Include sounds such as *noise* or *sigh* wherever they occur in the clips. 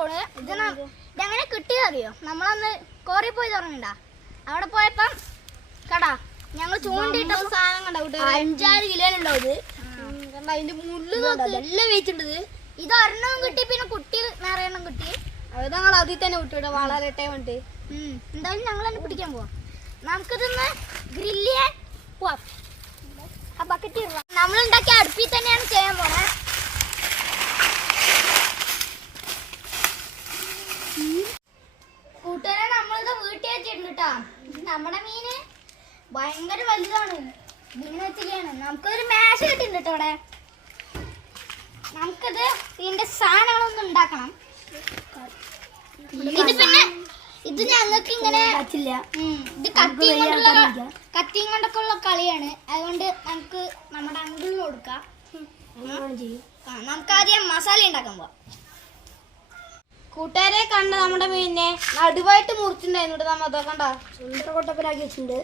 പോണ്. ഇത് ഇതെങ്ങനെ കിട്ടിയത് അറിയോ? നമ്മളന്ന് കോറി പോയി തുടങ്ങണ്ട. അവിടെ പോയപ്പം കടാ ഞങ്ങൾ ചൂണ്ടിട്ട സാധനം കണ്ട അഞ്ചാറ് കിലോ ഇത്? അതിന്റെ മുള്ളു നല്ല എല്ലാം വെച്ചിട്ടുണ്ട് ഇത്? ഒരെണ്ണം കിട്ടി പിന്നെ കുട്ടി നിറയെണ്ണം കിട്ടി. അത് ഞങ്ങൾ അതിൽ തന്നെ വിട്ടുവിടെ വളരട്ടെ വേണ്ടി ഉം. എന്തായാലും ഞങ്ങൾ തന്നെ പിടിക്കാൻ പോവാം. നമുക്കിതൊന്ന് ഗ്രില്ല് ചെയ്യാൻ പോവാം. ആ ബക്കറ്റ് നമ്മൾ ഉണ്ടാക്കിയ അടുപ്പിൽ തന്നെയാണ് ചെയ്യാൻ പോണേ കൂട്ടുകാരെ നമ്മളിത് വീട്ടിൽ വെച്ചിട്ടുണ്ട് കേട്ടോ നമ്മുടെ മീന് ഭയങ്കര വലുതാണ് മീൻ വെച്ചിരിക്കുകയാണ് നമുക്കൊരു മേശ കിട്ടിയിട്ടുണ്ട് കേട്ടോ ഇവിടെ നമുക്കിത് ഇതിന്റെ സാധനങ്ങളൊന്നും ഉണ്ടാക്കണം ഇത് പിന്നെ ഇത് ഞങ്ങൾക്ക് ഇങ്ങനെ പറ്റില്ല ഉം, ഇത് കത്തിയും കൊണ്ടുള്ള കത്തിയും കൊണ്ടൊക്കെ ഉള്ള കളിയാണ് അതുകൊണ്ട് നമുക്ക് നമ്മുടെ അങ്കിളിന് കൊടുക്കാം. നമുക്ക് ആദ്യം മസാല ഉണ്ടാക്കാൻ പോവാം. കൂട്ടുകാരെ കണ്ട നമ്മുടെ മീനിനെ? നടുവായിട്ട് മുറിച്ചിട്ടുണ്ടായിരുന്നു നമ്മ അതോ കണ്ട? സുന്ദര കൊട്ടപ്പിലാക്കി വെച്ചിട്ടുണ്ട്.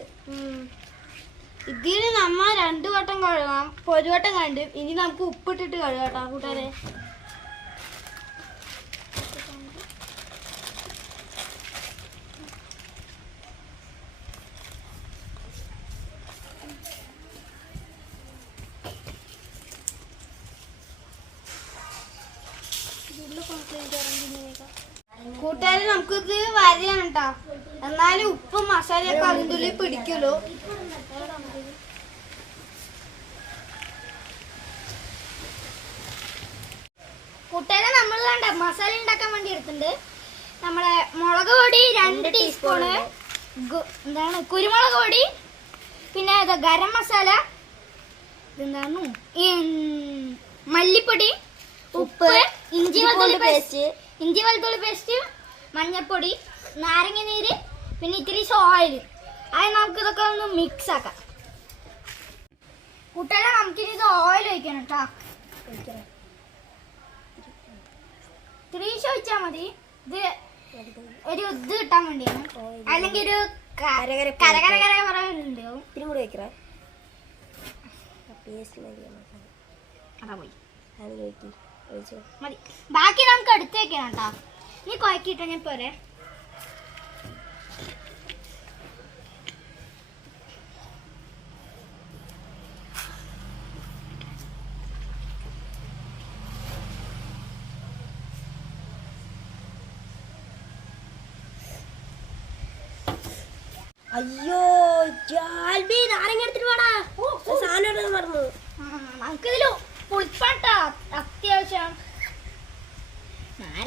ഇതിൽ നമ്മ രണ്ടു വട്ടം കഴുകാം ഒരു വട്ടം കണ്ടു ഇനി നമുക്ക് ഉപ്പിട്ടിട്ട് കഴുകാം കേട്ടോ കൂട്ടുകാരെ. കൂട്ടുകാരെ നമുക്കിത് വരയാണ് കേട്ടോ എന്നാലും ഉപ്പും മസാലയൊക്കെ അതിന്റെ ഉള്ളിൽ പിടിക്കുമല്ലോ. കൂട്ടുകാരെ നമ്മൾ കണ്ട മസാല ഉണ്ടാക്കാൻ വേണ്ടി എടുത്തിട്ടുണ്ട്. നമ്മളെ മുളക് പൊടി രണ്ട് ടീസ്പൂണ് എന്താണ്? കുരുമുളക് പൊടി പിന്നെ ഇത് ഗരം മസാല ഇതെന്താണ്? മല്ലിപ്പൊടി ഉപ്പ് ഇഞ്ചി വെളുത്തുള്ളി പേസ്റ്റ് ഇഞ്ചി വെളുത്തുള്ളി പേസ്റ്റ് മഞ്ഞൾപ്പൊടി നാരങ്ങ നീര് പിന്നെ ഇത്തിരി ഓയിൽ അത് നമുക്ക് ഇതൊക്കെ ഒന്ന് മിക്സ് ആക്കാം. കുട്ടികളെ നമുക്കിനി ഇത് ഓയിൽ ഒഴിക്കണം കേട്ടോ ത്രീശ ഒഴിച്ചാൽ മതി. ഇത് ഒരു ഇത് കിട്ടാൻ വേണ്ടിയാണ്. അല്ലെങ്കിൽ ഒരു കരകര കരകര കര പറയുന്നുണ്ടാവും ഇത്തിരി കൂടി വയ്ക്കറേ പേസ്റ്റ് അതാ പോയി. അത് കഴിക്കി ഒഴിച്ചോ മതി. ബാക്കി നമുക്ക് എടുത്ത് വെക്കണം കേട്ടോ. നീ കുഴക്കിട്ടോ ഞാൻ പോരെ അയ്യോ ജാൽബി നാരങ്ങ എടുത്തിട്ട് വേടാ സാധനം എടുത്ത് മറന്നു നമുക്കിതിൽ പുളിപ്പാട്ട അത്യാവശ്യം നാരങ്ങയൊക്കെ പോണു സെറ്റ് ആയില്ലോ എടാ, ആയിഷ, ഇത് ഇട്ടോടാ. കഴുകി റെഡിയടാ ആ, ഇത് നോക്ക്.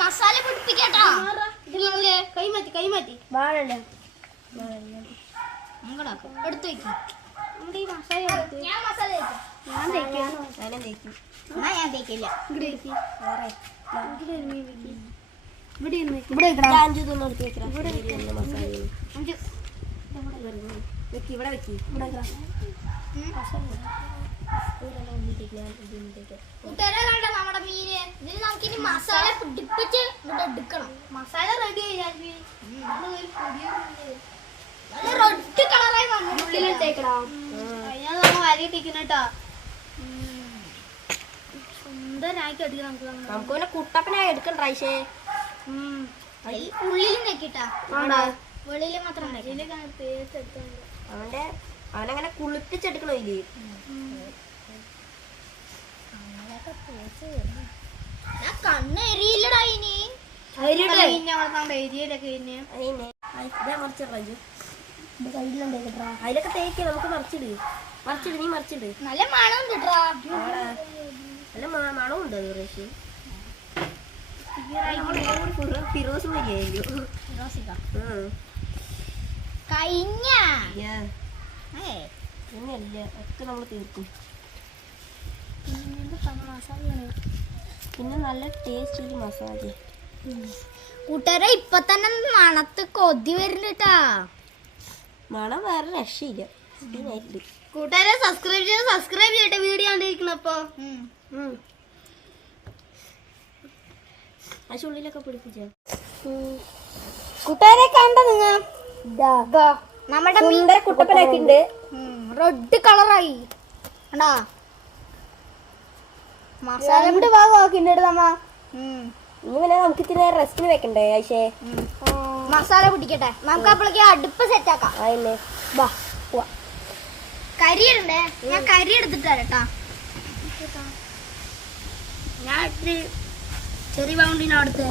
മസാല പിടിപ്പിക്കട്ടാ. കൈമാറ്റി കൈമാറ്റി അങ്ങടാക്കും എടുത്തു വെക്കും. ഇവിടെ വെക്ക്. ഇവിടെ നമ്മുടെ മീന്. ഇതിൽ നമുക്ക് ഇനി മസാല പിടിപ്പിച്ച് ഇവിടെ എടുക്കണം. മസാല റെഡി ആയി നല്ല റെഡ് കളറായി വന്നു ഉള്ളിലിട്ടേക്കടാ കഴിഞ്ഞാൽ നമ്മൾ വരി ഇട്ടിക്കുന്ന കേട്ടോ. സുന്ദരാക്കി അടിക്കണം നമുക്ക് നമുക്ക് പിന്നെ കുട്ടപ്പനായി എടുക്കണ്ട ആയിഷേ ഉള്ളിലും വെക്കിട്ടാ വെളിയിൽ മാത്രം ഉണ്ടാക്കി അവന്റെ അവനങ്ങനെ കുളിപ്പിച്ചെടുക്കണോ ഇല്ലേ ഞാൻ കണ്ണ് എരിയില്ലടാ ഇനി. അതിലൊക്കെ തേക്ക് നമുക്ക് മറിച്ചിട്. മറിച്ചിട് നീ മറിച്ചിട്. നല്ല മണം നല്ല മണമുണ്ട് അത് കുറേശ്ശെ ഫിറോസ് മതിയായിരിക്കും കഴിഞ്ഞ. ഏ ഒക്കെ നമ്മൾ തീർക്കും. പിന്നെ നല്ല ടേസ്റ്റ് മസാജ് കൂട്ടുകാരെ ഇപ്പൊ തന്നെ മണത്ത് കൊതി വരുന്നുട്ടാ മണം വേറെ രക്ഷയില്ല. കൂട്ടുകാരെ സബ്സ്ക്രൈബ് ചെയ്ത് സബ്സ്ക്രൈബ് ചെയ്യട്ടെ വീഡിയോ കണ്ടിരിക്കണപ്പോ. ഉള്ളിലൊക്കെ പിടിപ്പിച്ച? കൂട്ടുകാരെ കണ്ടോ നിങ്ങ നമ്മുടെ സുന്ദര കുട്ടപ്പനാക്കിണ്ട് റെഡ് കളറായി. കണ്ടാ? മസാല രണ്ട് ഭാഗമാക്കിണ്ട് നമ്മ ഉം. ഇനി പിന്നെ നമുക്ക് ഇത്തിരി റെസ്റ്റിന് വെക്കണ്ടേ ആയിഷേ? മസാല പിടിക്കട്ടെ. നമുക്ക് അപ്പോഴേക്ക് അടുപ്പ് സെറ്റ് ആക്കാം. അതല്ലേ വാ പോവാ. കരി ഇടണ്ടേ? ഞാൻ കരി എടുത്തിട്ട് തരട്ടാ ഞാൻ ചെറിയ ബൗണ്ടിന് അടുത്ത്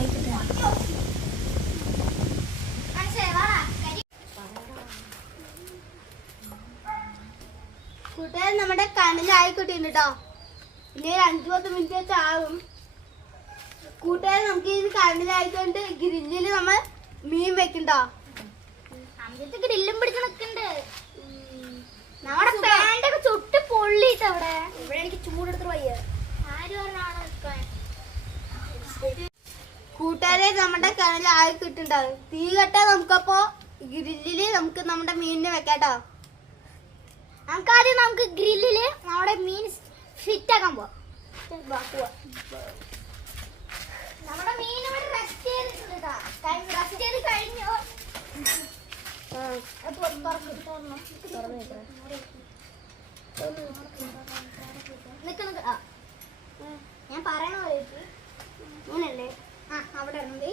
കൂട്ടുകാരൻ നമ്മുടെ കണ്ണിലായി കിട്ടിയിട്ടുണ്ട് കേട്ടോ ഇനി ഒരു അഞ്ചു പത്ത് മിനിറ്റ് വെച്ച് ആകും കൂട്ടുകാരൻ നമുക്ക് ഇത് കനലായിക്കൊണ്ട് ഗ്രില്ലിൽ നമ്മൾ മീൻ വെക്കണ്ടോ ഗ്രില്ലും പിടിച്ച് നിൽക്കണ്ട്. നമ്മുടെ പാന്റ് ഒക്കെ ചുട്ട് പൊള്ളിട്ട് അവിടെ? ഇവിടെ എനിക്ക് ചൂടെടുത്ത് വയ്യ. ആര് പറഞ്ഞാണ് നിൽക്കാൻ കൂട്ടുകാരെ നമ്മുടെ കനലായി കിട്ടുണ്ടാവും തീ കെട്ടാ നമുക്കപ്പോ ഗ്രില്ലിൽ നമുക്ക് നമ്മുടെ മീനിനെ വെക്കാട്ടോ നമുക്ക് ആദ്യം നമുക്ക് ഗ്രില്ലിൽ നമ്മുടെ മീൻ ഫിറ്റ് ആക്കാൻ പോവാം. നമ്മുടെ മീൻ റെസ്റ്റ് ചെയ്തിട്ടുണ്ട്. ഞാൻ പറയണ പോലെ ഇരിക്ക്. ഇങ്ങനല്ലേ ആ അവിടെ ഇടണം ദേ.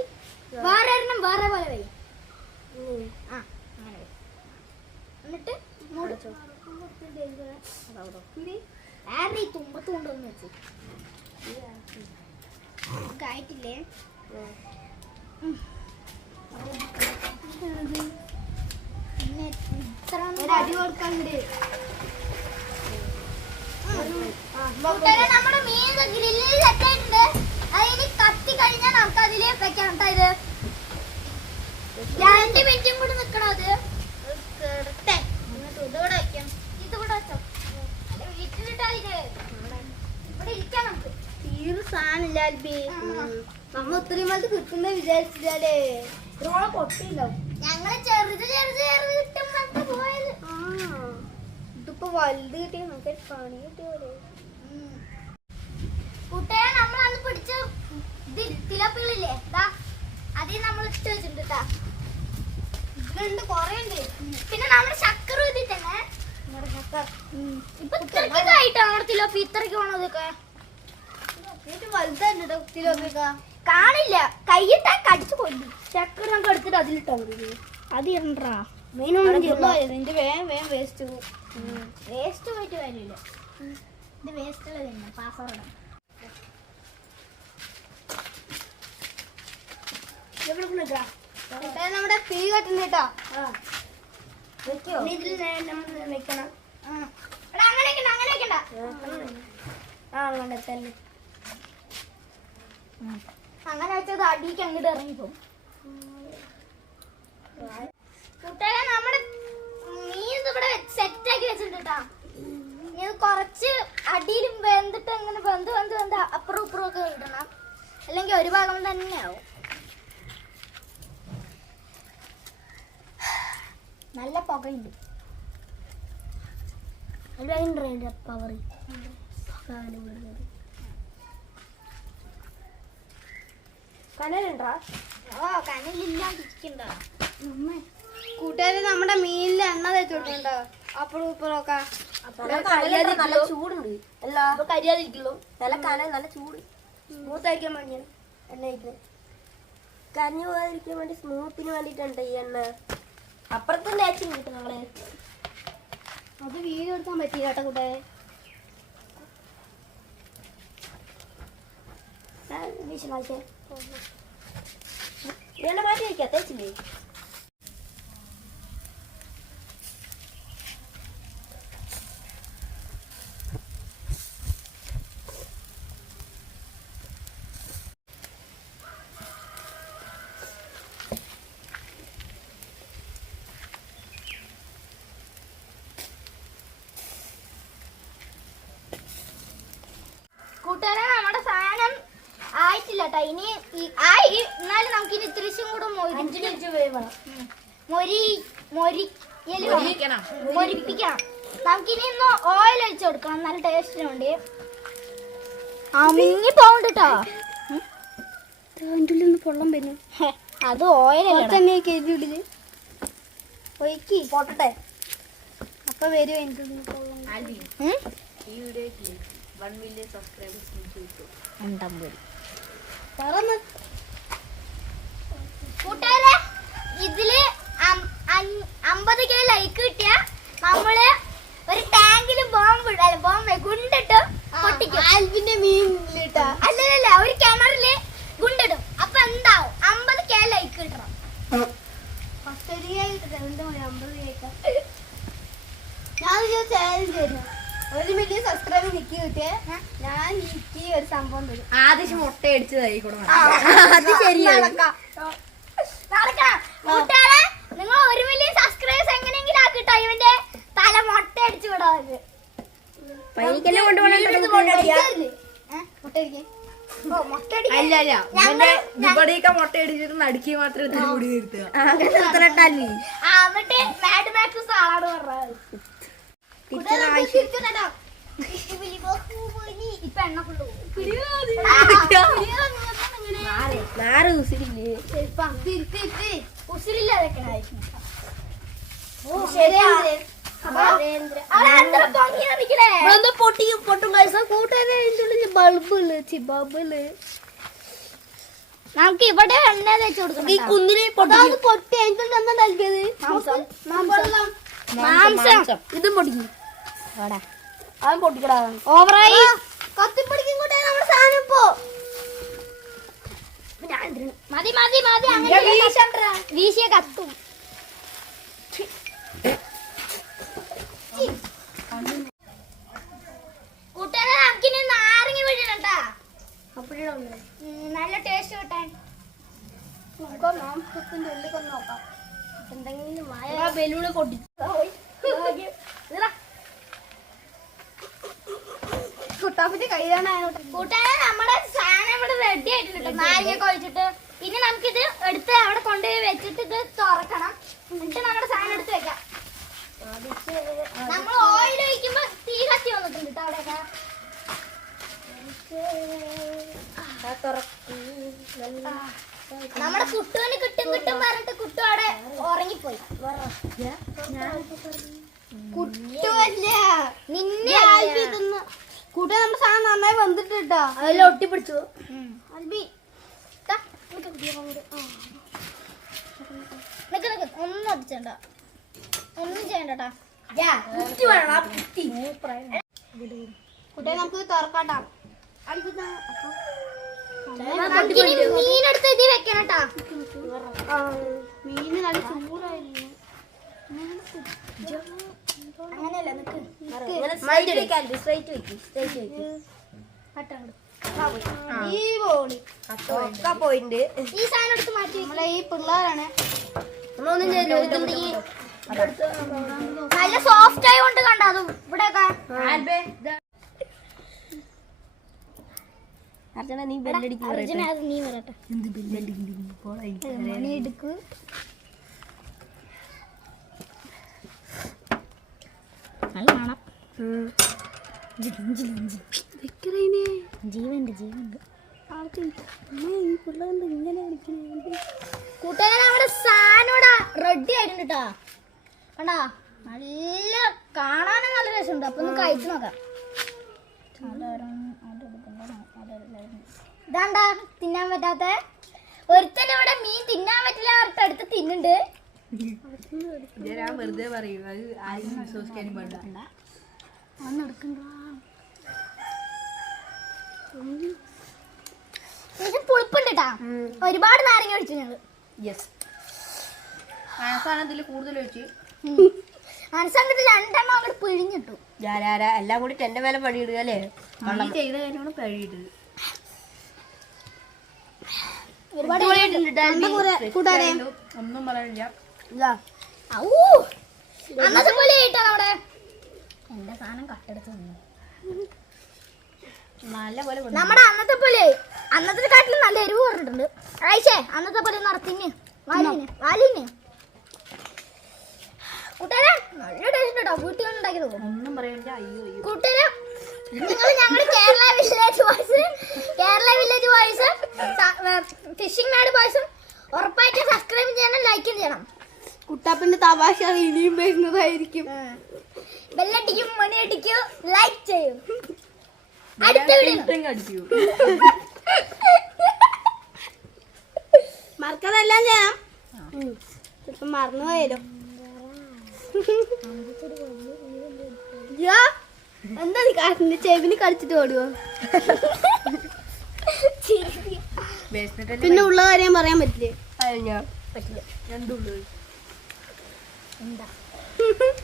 വേറെ ഒരെണ്ണം വേറെ പോലെ വൈ ആ അങ്ങനെ വൈ. എന്നിട്ട് ഇങ്ങോട്ട് ആരുടെ ഈ തുമ്പത്ത് കൊണ്ടുവന്ന് വെച്ച് ആയിട്ടില്ലേ പിന്നെ ഇത്ര ഒരു അടി കൊടുക്കാണ്ട് കൂട്ടുകാരെ, നമ്മുടെ മീൻ ഗ്രില്ലിൽ സെറ്റ് ആയിട്ടുണ്ട് അതിന് കത്തി കഴിഞ്ഞാൽ നമുക്ക് അതിൽ വെക്കാം കേട്ടോ ഇത് രണ്ട് മിനിറ്റും കൂടി നിക്കണം അത് കേറട്ടെ. എന്നിട്ട് ഇതിവിടെ വെക്കാം ഇതിവിടെ വെച്ചോ അത് വീട്ടിലിട്ടാ ഇത് ഇവിടെ ഇരിക്കാം നമുക്ക് തീരെ സാധനമില്ല അൽബി ആ. വലുത് കിട്ടുന്ന വിചാരിച്ചില്ലേ ഇത്രയോളം പൊട്ടിണ്ടാവും. ഞങ്ങൾ ചെറുത് ചെറുത് ചെറുത് കിട്ടും നമുക്ക് പോയത്. ഇതിപ്പോ വലുത് കിട്ടി നമുക്ക് പണി കിട്ടിയോലെ കൂട്ടുകാരെ നമ്മൾ അന്ന് പിടിച്ച തിലപ്പിളില്ലേ അതിൽ നമ്മൾ ഇട്ട് വെച്ചിട്ടുണ്ട്. ഇതിലുണ്ട് കൊറേ ഉണ്ട് പിന്നെ നമ്മുടെ ശക്കർ ഇതിട്ടന്നെ ഇപ്പൊ ഇത്രയ്ക്കൊക്കെ ആയിട്ടാ നമ്മുടെ തിലോപ്പി? ഇത്രയ്ക്ക് പോണതൊക്കെ വലുതാണ് വലുതായിട്ട് കുത്തിയിലൊക്കെ കാണില്ല. കൈയിട്ടാ കടിച്ചു കൊല്ലു ചക്കര നമുക്ക് എടുത്തിട്ട് അതിലിട്ടാ മതി അത് ഇണ്ടാ നിന്റെ വേം വേം വേസ്റ്റ് വേസ്റ്റ് പോയിട്ട് കാര്യമില്ല. ഇത് വേസ്റ്റ് തന്നെ. പാസ്വേഡ് നമ്മുടെ തീ കത്തുന്ന കേട്ടോ ഇതിൽ നമ്മൾ വെക്കണം. അങ്ങനെ അങ്ങനെ ആ അങ്ങനെ തന്നെ അങ്ങനെ വെച്ചത് അടിക്ക് അങ്ങോട്ട് ഇറങ്ങിപ്പോ കുട്ടികളെ നമ്മുടെ മീൻ ഇവിടെ സെറ്റ് ആക്കി വെച്ചിട്ടുണ്ട് കേട്ടാ ഇത് കുറച്ച് അടിയിലും വെന്തിട്ട് അങ്ങനെ വെന്ത് വെന്ത് വെന്ത് അപ്പുറം ഇപ്പുറം ഒക്കെ കിട്ടണം. അല്ലെങ്കിൽ ഒരു ഭാഗം തന്നെ ആവും. നല്ല പുകയുണ്ട്. അതിന്റെ പവർ കനലുണ്ടാ? ഓ കൂട്ടുകാരെ നമ്മുടെ മീനിൽ എണ്ണ തേച്ച് കൊടുക്കണ്ടോ അപ്പുറം ഇപ്പുറം ഒക്കെ നല്ല ചൂടുണ്ട്. അല്ല കരിയാതിരിക്കുള്ളൂ. നല്ല കനൽ നല്ല ചൂട്. സ്മൂത്ത് വേണ്ടിയാണ് എണ്ണ ഒഴിക്കുന്നത് കരഞ്ഞു പോകാതിരിക്കാൻ വേണ്ടി സ്മൂത്തിന് വേണ്ടിട്ടുണ്ട് ഈ എണ്ണ. അപ്പുറത്ത് തേച്ച് കിട്ടും നമ്മൾ. അത് വീട് എടുക്കാൻ പറ്റില്ല കേട്ടോ കൂട്ടുകാരെ. വിശ്വാസം എണ്ണ മാറ്റി വയ്ക്കാം തേച്ചില്ലേ കൂട്ടുകാരെ നമ്മുടെ സാധനം ആയിട്ടില്ല കേട്ടോ ഇനി ഈ- ആ എന്നാലും നമുക്ക് ഇനി ഇത്തിരിച്ചും കൂടെ അഞ്ച് മൊരി മിനിറ്റ് വേവണം. മൊരി മൊരിയൽ വേണം. മൊരിപ്പിക്കണം. നമുക്കിനി ഒന്ന് ഓയിൽ ഒഴിച്ച് കൊടുക്കണം. നല്ല ടേസ്റ്റിനുണ്ട് ആ അമിങ്ങി പോകണ്ട കേട്ടോ അതിന്റെ പൊള്ളം വരുന്നു. അത് ഓയിലല്ല തന്നെ കരുതിൽ ഒഴുക്കി പൊട്ടട്ടെ. അപ്പൊ വരും അതിന്റെ ഉള്ളിൽ പൊള്ളം. തുറന്ന്. കൂട്ടുകാരെ ഇതിൽ അമ്പത് കിലോ ലൈക്ക് കിട്ടിയ നമ്മൾ ഒരു ടാങ്കിൽ ബോംബ് ഇടും ബോംബ് ഗുണ്ടിട്ട് പൊട്ടിക്കും. ആൽബിന്റെ മീൻ അല്ലല്ല ഒരു കിണറിൽ ഗുണ്ടിടും. അപ്പൊ എന്താവും? അമ്പത് കെ ലൈക്ക് കിട്ടണം. അമ്പത് കേൾക്കാം ഞാൻ ചാലഞ്ച് തരുന്നു ഒരു മില്യൺ സബ്സ്ക്രൈബർ നിക്ക് കിട്ടിയേ ഞാൻ നിക്ക് ഒരു സംഭവം തരും. ആദ്യം മുട്ട അടിച്ചതായി കൂടെ അത് ശരിയാണ്. നിങ്ങൾ ഒരു മില്യൺ സബ്സ്ക്രൈബേഴ്സ് എങ്ങനെയെങ്കിലും ആക്കിട്ടോ. ഇവന്റെ തല മുട്ട അടിച്ചു വിടാതെ അല്ല അല്ല. ഇവന്റെ ഇവിടെയൊക്കെ മുട്ട അടിച്ചിട്ട് നടുക്കി മാത്രം ഇത്തിരി മുടി നിർത്തുക. അങ്ങനെ ആ, എന്നിട്ട് മാഡ് മാക്സ് ആളോട് പറഞ്ഞത് നാറ് ഉസിരില്ലേ പൊട്ടിയും പൊട്ടും കൂട്ടുകാരെ ബൾബിൽ ബബിൾ നമുക്ക് ഇവിടെ എണ്ണ തേച്ച് കൊടുക്കണം ഈ കുന്നിലെ പൊട്ടി പൊട്ടി. അതിന്റെ എന്താ നൽകിയത്? മാംസം. മാംസം. ഇതും പൊടിക്കും. അവൻ പൊട്ടിക്കടാ. ഓവറായി. കത്തിപ്പൊടിക്കും കൂടെ നമ്മുടെ സാധനം ഇപ്പോ? മതി മതി മതി വീശിയ കത്തും കൂട്ടുകാരെ നമുക്കിനി നാരങ്ങ വീഴണട്ടാ നല്ല ടേസ്റ്റ് കിട്ടാൻ നമുക്ക് മാംസത്തിന്റെ ഉള്ളിൽ നോക്കാം എന്തെങ്കിലും മായ ബലൂണ് പൊട്ടി കുട്ടാപ്പിന്റെ കയ്യിലാണ് കൂട്ടുകാരെ നമ്മുടെ സാധനം ഇവിടെ റെഡി ആയിട്ടുണ്ട് ട്ടോ. നാരങ്ങ ഒഴിച്ചിട്ട് ഇനി നമുക്കിത് എടുത്ത് അവിടെ കൊണ്ടുപോയി വെച്ചിട്ട് ഇത് തുറക്കണം. എന്നിട്ട് നമ്മുടെ സാധനം എടുത്ത് വെക്കാം. നമ്മൾ ഓയിൽ ഒഴിക്കുമ്പോ തീ കത്തി വന്നിട്ടുണ്ട് ട്ടോ അവിടെയൊക്കെ. നമ്മുടെ കുട്ടുവിന് കിട്ടും കിട്ടും പറഞ്ഞിട്ട് കുട്ടു അവിടെ ഉറങ്ങിപ്പോയി. കുട്ടുവല്ല നിന്നെ കൂട്ടുകാർ നമ്മുടെ സാധനം നന്നായി കേട്ടോ അതിൽ ഒട്ടിപ്പിടിച്ചു. ഒന്നും അടിച്ചണ്ട. ഒന്നും ചെയ്യണ്ടട്ടാ. കുട്ടിയെ നമുക്ക് തുറക്കാട്ടാ. നമുക്കിനി മീനെടുത്ത് ഇതിൽ വെക്കണട്ടാ. മീന് നല്ല ചൂടായിരുന്നു. അങ്ങനെയല്ല നിക്ക് സ്ട്രൈറ്റ് വെക്ക് സ്ട്രൈറ്റ് വെക്ക്. ഈ ബോളി ഒക്കെ പോയിന്റ്. ഈ സാധനം എടുത്ത് മാറ്റി വെക്ക്. നമ്മളെ ഈ പിള്ളേരാണ്. നല്ല സോഫ്റ്റ് ആയതുകൊണ്ട് കണ്ട അത് ഇവിടെയൊക്കെ. അർജുന നീ ബെല്ലടിക്ക് അർജുന അത് നീ വരട്ടെ മണി എടുക്ക് നീ മണം സാധനം ഇവിടെ റെഡി ആയിട്ടുണ്ട് കേട്ടോ കണ്ടാ നല്ല കാണാനും നല്ല രസമുണ്ട്. അപ്പൊ ഒന്ന് കഴിച്ചു നോക്കാം. ഇതാണ്ടാ തിന്നാൻ പറ്റാത്ത. ഒരുത്തൻ ഇവിടെ മീൻ തിന്നാൻ പറ്റില്ല അടുത്ത് തിന്നുണ്ട് ഞാൻ വെറുതെ പറയും അത് ആരും വിശ്വസിക്കാനും പാടില്ല. പുളിപ്പുണ്ട് കേട്ടാ ഒരുപാട് നാരങ്ങ ഒഴിച്ചു ഞങ്ങൾ. യെസ് ഇതിൽ കൂടുതൽ ഒഴിച്ച്. മനസ്സങ്ങട്ട് രണ്ടെണ്ണം അങ്ങോട്ട് പിഴിഞ്ഞിട്ടു. ഞാനാരാ? എല്ലാം കൂടി എന്റെ മേലെ പഴിയിടുക അല്ലേ? ചെയ്ത കാര്യമാണ് ഒരുപാട് കൂട്ടുകാരെ ഒന്നും പറയാനില്ല! അന്നത്തെ പോലെ ആയിട്ടാ അവിടെ? എന്റെ സാധനം കട്ടെടുത്ത് തന്നു നല്ല പോലെ നമ്മുടെ അന്നത്തെ പോലെ അന്നത്തെ കാട്ടിൽ നല്ല എരിവ് പറഞ്ഞിട്ടുണ്ട് ആയിഷേ അന്നത്തെ പോലെ നടത്തിന് വാലിന് വാലിന്. കൂട്ടുകാരെ നല്ല ടേസ്റ്റ് ഉണ്ടോ വീട്ടിൽ ഉണ്ടാക്കിയത് ഒന്നും പറയണ്ട. അയ്യോ കൂട്ടുകാരെ നിങ്ങൾ ഞങ്ങൾ Kerala village boys Kerala village boys fishing നാട് ബോയ്സും ഉറപ്പായിട്ട് സബ്സ്ക്രൈബ് ചെയ്യണം ലൈക്കും ചെയ്യണം. കുട്ടാപ്പിന്റെ തമാശ ഇനിയും വരുന്നതായിരിക്കും. ബെല്ലടിക്കും മണിയടിക്കും ലൈക്ക് ചെയ്യും. അടുത്ത മറക്കാതെല്ലാം ചെയ്യാം. ചിലപ്പോ മറന്നു പോയാലോ എന്താ നീ കാട്ടിന്റെ ചെവിന് കളിച്ചിട്ട് ഓടുവോ? പിന്നെ ഉള്ള കാര്യം പറയാൻ പറ്റില്ലേ? പറ്റില്ല. എന്തുള്ളു എന്താ. *laughs*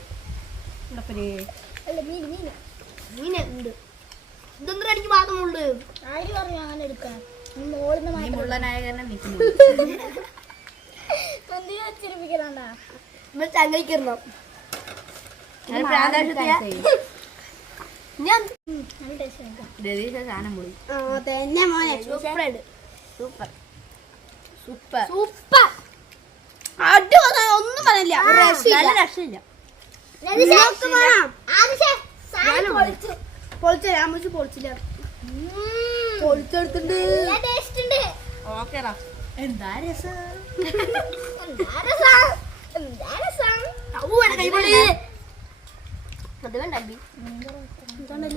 അല്ല മീൻ മീൻ ഇങ്ങനെ ഉണ്ട്. ഇതെന്താ എനിക്ക് മാത്രമുണ്ട് ആര് പറഞ്ഞു അങ്ങനെ എടുക്കാൻ? മോളിന്ന് നീ മാത്രം. മുള്ള നായകനെ നിൽക്കുന്നു *laughs* എന്തിനാ ചിരിപ്പിക്കലാണ്ടാ ഇവിടെ ചങ്ങയ്ക്കിരണം ഞാൻ നല്ല ടേസ്റ്റ് ഉണ്ട് രതീശ സാധനം പോയി. ആ തന്നെ മോനെ. Super super. സൂപ്പർ. സൂപ്പർ. അടി വന്നാൽ ഒന്നും പറയില്ല. നല്ല രക്ഷയില്ല. പൊളിച്ചു. പൊളിച്ച ഞാൻ വിളിച്ച് പൊളിച്ചില്ല. പൊളിച്ചെടുത്തിട്ടുണ്ട്. നല്ല ടേസ്റ്റ് ഉണ്ട്. ഓക്കേടാ എന്താ രസം? എന്താ രസം? എന്താ രസം? അത് വേണ്ട അബി. എന്താണ്